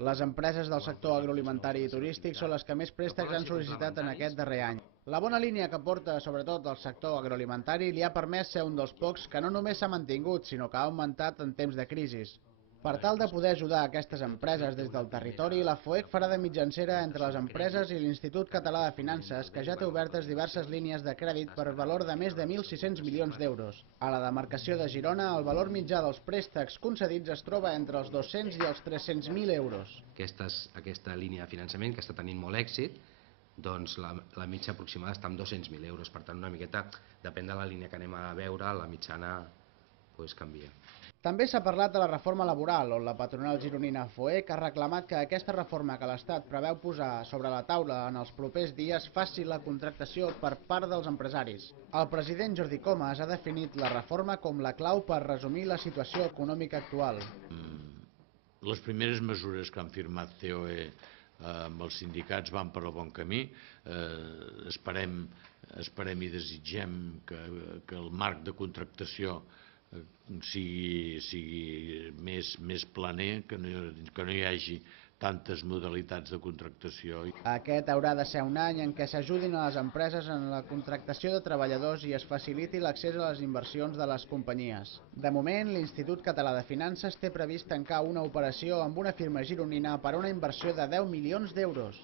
Les empreses del sector agroalimentari i turístic són les que més préstecs han sol·licitat en aquest darrer any. La bona línia que porta sobretot el sector agroalimentari li ha permès ser un dels pocs que no només s'ha mantingut, sinó que ha augmentat en temps de crisi. Per tal de poder ajudar aquestes empreses des del territori, la FOEC farà de mitjancera entre les empreses i l'Institut Català de Finances, que ja té obertes diverses línies de crèdit per valor de més de 1.600 milions d'euros. A la demarcació de Girona, el valor mitjà dels préstecs concedits es troba entre els 200 i els 300.000 euros. Aquesta línia de finançament, que està tenint molt èxit, doncs la mitja aproximada està en 200.000 euros. Per tant, una miqueta, depèn de la línia que anem a veure, la mitjana canvia. També s'ha parlat de la reforma laboral, on la patronal gironina FOEC ha reclamat que aquesta reforma que l'Estat preveu posar sobre la taula en els propers dies faci la contractació per part dels empresaris. El president Jordi Comas ha definit la reforma com la clau per resumir la situació econòmica actual. Les primeres mesures que han firmat COE amb els sindicats van per al bon camí. Esperem i desitgem que el marc de contractació sigui més planer, que no hi hagi tantes modalitats de contractació. Aquest haurà de ser un any en què s'ajudin a les empreses en la contractació de treballadors i es faciliti l'accés a les inversions de les companyies. De moment, l'Institut Català de Finances té previst tancar una operació amb una firma gironina per una inversió de 10 milions d'euros.